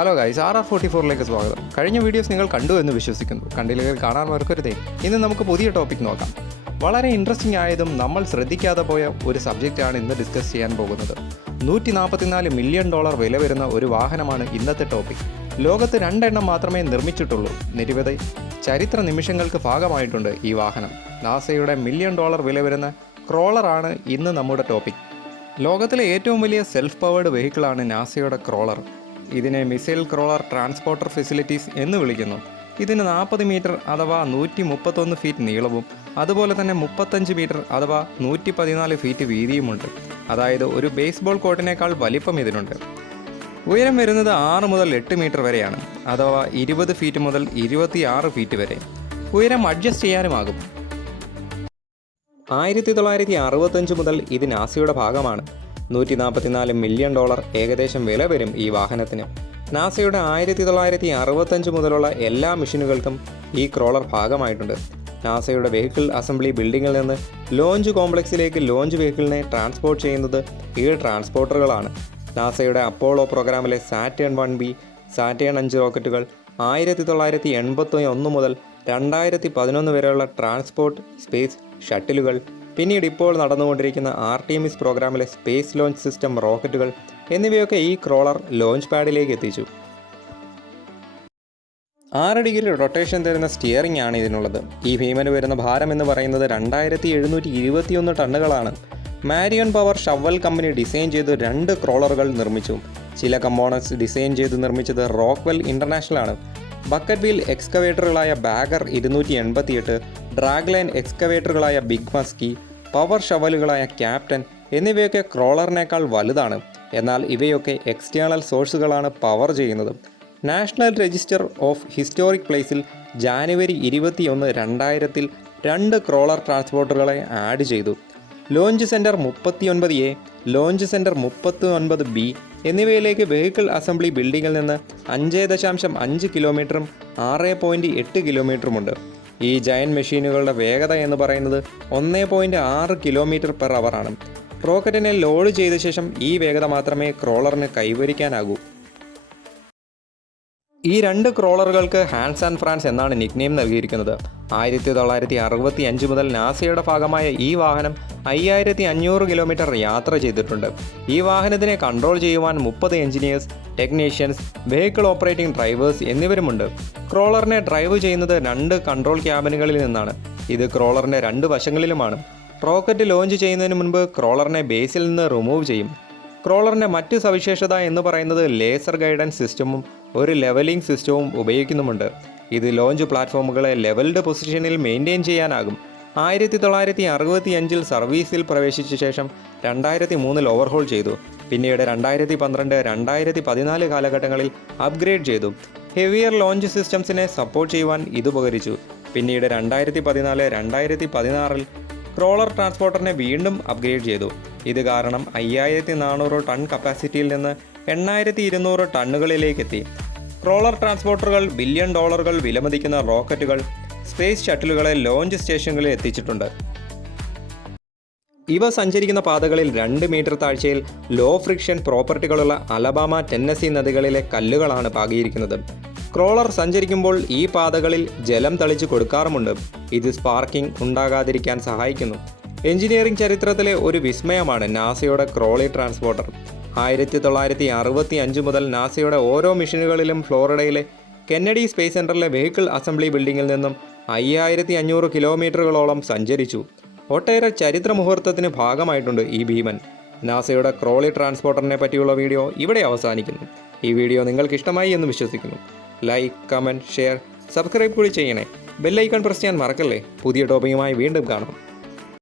Hello guys, RR44ലേക്ക് സ്വാഗതം. കഴിഞ്ഞ videos നിങ്ങൾ കണ്ടു എന്ന് വിശ്വസിക്കുന്നു. കണ്ടില്ലെങ്കിൽ കാണാൻ മറക്കരുതേ. ഇന്ന് നമുക്ക് പുതിയ ടോപ്പിക് നോക്കാം. വളരെ ഇൻട്രസ്റ്റിംഗ് ആയതും നമ്മൾ ശ്രദ്ധിക്കാതെ പോയ ഒരു സബ്ജക്റ്റാണ് ഇന്ന് ഡിസ്കസ് ചെയ്യാൻ പോകുന്നത്. $144 മില്യൺ വില വരുന്ന ഒരു വാഹനമാണ് ഇന്നത്തെ ടോപ്പിക്. ലോകത്ത് 2 എണ്ണം മാത്രമേ നിർമ്മിച്ചിട്ടുള്ളൂ. നിരവധി ചരിത്ര നിമിഷങ്ങൾക്ക് ഭാഗമായിട്ടുണ്ട് ഈ വാഹനം. നാസയുടെ $1 മില്യൺ വില വരുന്ന ക്രോളറാണ് ഇന്ന് നമ്മുടെ ടോപ്പിക്. ലോകത്തിലെ ഏറ്റവും വലിയ സെൽഫ് പവേർഡ് വെഹിക്കിളാണ് നാസയുടെ ക്രോളർ. ഇതിനെ മിസൈൽ ക്രോളർ ട്രാൻസ്പോർട്ടർ ഫെസിലിറ്റീസ് എന്ന് വിളിക്കുന്നു. ഇതിന് 40 മീറ്റർ അഥവാ 131 ഫീറ്റ് നീളവും അതുപോലെ തന്നെ 35 മീറ്റർ അഥവാ 114 ഫീറ്റ് വീതിയുമുണ്ട്. അതായത് ഒരു ബേസ്ബോൾ കോർട്ടിനേക്കാൾ വലിപ്പം ഇതിനുണ്ട്. ഉയരം വരുന്നത് 6 മുതൽ 8 മീറ്റർ വരെയാണ്, അഥവാ 20 ഫീറ്റ് മുതൽ 26 ഫീറ്റ് വരെ. ഉയരം അഡ്ജസ്റ്റ് ചെയ്യാനുമാകും. 1965 മുതൽ ഇത് നാസയുടെ ഭാഗമാണ്. $144 മില്യൺ ഏകദേശം വില വരും ഈ വാഹനത്തിന്. നാസയുടെ 1965 മുതലുള്ള എല്ലാ മിഷനുകൾക്കും ഈ ക്രോളർ ഭാഗമായിട്ടുണ്ട്. നാസയുടെ വെഹിക്കിൾ അസംബ്ലി ബിൽഡിങ്ങിൽ നിന്ന് ലോഞ്ച് കോംപ്ലക്സിലേക്ക് ലോഞ്ച് വെഹിക്കിളിനെ ട്രാൻസ്പോർട്ട് ചെയ്യുന്നത് ഈ ട്രാൻസ്പോർട്ടറുകളാണ്. നാസയുടെ അപ്പോളോ പ്രോഗ്രാമിലെ സാറ്റേൺ 1B, സാറ്റേൺ 5 റോക്കറ്റുകൾ 1981 മുതൽ 2011 വരെയുള്ള ട്രാൻസ്പോർട്ട് സ്പേസ് ഷട്ടിലുകൾ, പിന്നീട് ഇപ്പോൾ നടന്നുകൊണ്ടിരിക്കുന്ന ആർട്ടിമിസ് പ്രോഗ്രാമിലെ സ്പേസ് ലോഞ്ച് സിസ്റ്റം റോക്കറ്റുകൾ എന്നിവയൊക്കെ ഈ ക്രോളർ ലോഞ്ച് പാഡിലേക്ക് എത്തിച്ചു. 6 ഡിഗ്രി റൊട്ടേഷൻ തരുന്ന സ്റ്റിയറിംഗ് ആണ് ഇതിനുള്ളത്. ഈ ഭീമന് വരുന്ന ഭാരം എന്ന് പറയുന്നത് 2721 ടണ്ണുകളാണ്. Marion power shovel company design ചെയ്ത് 2 ക്രോളറുകൾ നിർമ്മിച്ചു. ചില കമ്പോണൻസ് ഡിസൈൻ ചെയ്ത് നിർമ്മിച്ചത് റോക്ക്വെൽ ഇൻ്റർനാഷണൽ ആണ്. ബക്കറ്റ് വീൽ എക്സ്കവേറ്ററുകളായ ബാഗർ 288, ഡ്രാഗ് ലൈൻ എക്സ്കവേറ്ററുകളായ ബിഗ് മസ്കി, പവർ ഷവലുകളായ ക്യാപ്റ്റൻ എന്നിവയൊക്കെ ക്രോളറിനേക്കാൾ വലുതാണ്. എന്നാൽ ഇവയൊക്കെ എക്സ്റ്റേണൽ സോഴ്സുകളാണ് പവർ ചെയ്യുന്നത്. നാഷണൽ രജിസ്റ്റർ ഓഫ് ഹിസ്റ്റോറിക് പ്ലേസിൽ ജാനുവരി 21, 2000 2 ക്രോളർ ട്രാൻസ്പോർട്ടറുകളെ ആഡ് ചെയ്തു. Launch centre 39A, launch centre 39B എന്നിവയിലേക്ക് വെഹിക്കിൾ അസംബ്ലി ബിൽഡിങ്ങിൽ നിന്ന് 5.5 കിലോമീറ്ററും 6.8 കിലോമീറ്ററുമുണ്ട്. ഈ ജയന്റ് മെഷീനുകളുടെ വേഗത എന്ന് പറയുന്നത് 1.6 കിലോമീറ്റർ പെർ അവറാണ്. റോക്കറ്റിനെ ലോഡ് ചെയ്ത ശേഷം ഈ വേഗത മാത്രമേ ക്രോളറിന് കൈവരിക്കാനാകൂ. ഈ 2 ക്രോളറുകൾക്ക് ഹാൻസ് ആൻഡ് ഫ്രാൻസ് എന്നാണ് നിക്നെയിം നൽകിയിരിക്കുന്നത്. 1965 മുതൽ നാസയുടെ ഭാഗമായ ഈ വാഹനം 5500 കിലോമീറ്റർ യാത്ര ചെയ്തിട്ടുണ്ട്. ഈ വാഹനത്തിനെ കൺട്രോൾ ചെയ്യുവാൻ 30 engineers, technicians, vehicle operating drivers എന്നിവരുമുണ്ട്. ക്രോളറിനെ ഡ്രൈവ് ചെയ്യുന്നത് 2 കൺട്രോൾ ക്യാബിനുകളിൽ നിന്നാണ്. ഇത് ക്രോളറിൻ്റെ 2 വശങ്ങളിലുമാണ്. റോക്കറ്റ് ലോഞ്ച് ചെയ്യുന്നതിന് മുൻപ് ക്രോളറിനെ ബേസിൽ നിന്ന് റിമൂവ് ചെയ്യും. ക്രോളറിൻ്റെ മറ്റ് സവിശേഷത എന്ന് പറയുന്നത് ലേസർ ഗൈഡൻസ് സിസ്റ്റവും ഒരു ലെവലിംഗ് സിസ്റ്റവും ഉപയോഗിക്കുന്നുമുണ്ട്. ഇത് ലോഞ്ച് പ്ലാറ്റ്ഫോമുകളെ ലെവൽഡ് പൊസിഷനിൽ മെയിൻറ്റെയിൻ ചെയ്യാനാകും. 1965 സർവീസിൽ പ്രവേശിച്ച ശേഷം 2003 ഓവർഹോൾ ചെയ്തു. പിന്നീട് 2012, 2014 കാലഘട്ടങ്ങളിൽ അപ്ഗ്രേഡ് ചെയ്തു. ഹെവിയർ ലോഞ്ച് സിസ്റ്റംസിനെ സപ്പോർട്ട് ചെയ്യുവാൻ ഇത് ഉപകരിച്ചു. പിന്നീട് 2014, 2016 ക്രോളർ ട്രാൻസ്പോർട്ടറിനെ വീണ്ടും അപ്ഗ്രേഡ് ചെയ്തു. ഇത് കാരണം 5400 ടൺ കപ്പാസിറ്റിയിൽ നിന്ന് 8200 ടണ്ണുകളിലേക്കെത്തി. ക്രോളർ ട്രാൻസ്പോർട്ടറുകൾ $1 ബില്യൺ വിലമതിക്കുന്ന റോക്കറ്റുകൾ, സ്പേസ് ഷട്ടിലുകളെ ലോഞ്ച് സ്റ്റേഷനുകളിൽ എത്തിച്ചിട്ടുണ്ട്. ഇവ സഞ്ചരിക്കുന്ന പാതകളിൽ 2 മീറ്റർ താഴ്ചയിൽ ലോ ഫ്രിക്ഷൻ പ്രോപ്പർട്ടികളുള്ള അലബാമ, ടെന്നസി നദികളിലെ കല്ലുകളാണ് പാകിയിരിക്കുന്നത്. ക്രോളർ സഞ്ചരിക്കുമ്പോൾ ഈ പാതകളിൽ ജലം തളിച്ചു കൊടുക്കാറുമുണ്ട്. ഇത് സ്പാർക്കിംഗ് ഉണ്ടാകാതിരിക്കാൻ സഹായിക്കുന്നു. എഞ്ചിനീയറിംഗ് ചരിത്രത്തിലെ ഒരു വിസ്മയമാണ് നാസയുടെ ക്രോളി ട്രാൻസ്പോർട്ടർ. 1965 മുതൽ നാസയുടെ ഓരോ മിഷനുകളിലും ഫ്ലോറിഡയിലെ കെന്നഡി സ്പേസ് സെൻറ്ററിലെ വെഹിക്കിൾ അസംബ്ലി ബിൽഡിങ്ങിൽ നിന്നും 5500 കിലോമീറ്ററുകളോളം സഞ്ചരിച്ചു. ഒട്ടേറെ ചരിത്ര മുഹൂർത്തത്തിന് ഭാഗമായിട്ടുണ്ട് ഈ ഭീമൻ. നാസയുടെ ക്രോളി ട്രാൻസ്പോർട്ടറിനെ പറ്റിയുള്ള വീഡിയോ ഇവിടെ അവസാനിക്കുന്നു. ഈ വീഡിയോ നിങ്ങൾക്ക് ഇഷ്ടമായി എന്ന് വിശ്വസിക്കുന്നു. ലൈക്ക്, കമൻറ്റ്, ഷെയർ, സബ്സ്ക്രൈബ് കൂടി ചെയ്യണേ. ബെല്ലൈക്കൺ പ്രസ് ചെയ്യാൻ മറക്കല്ലേ. പുതിയ ടോപ്പിക്കുമായി വീണ്ടും കാണാം.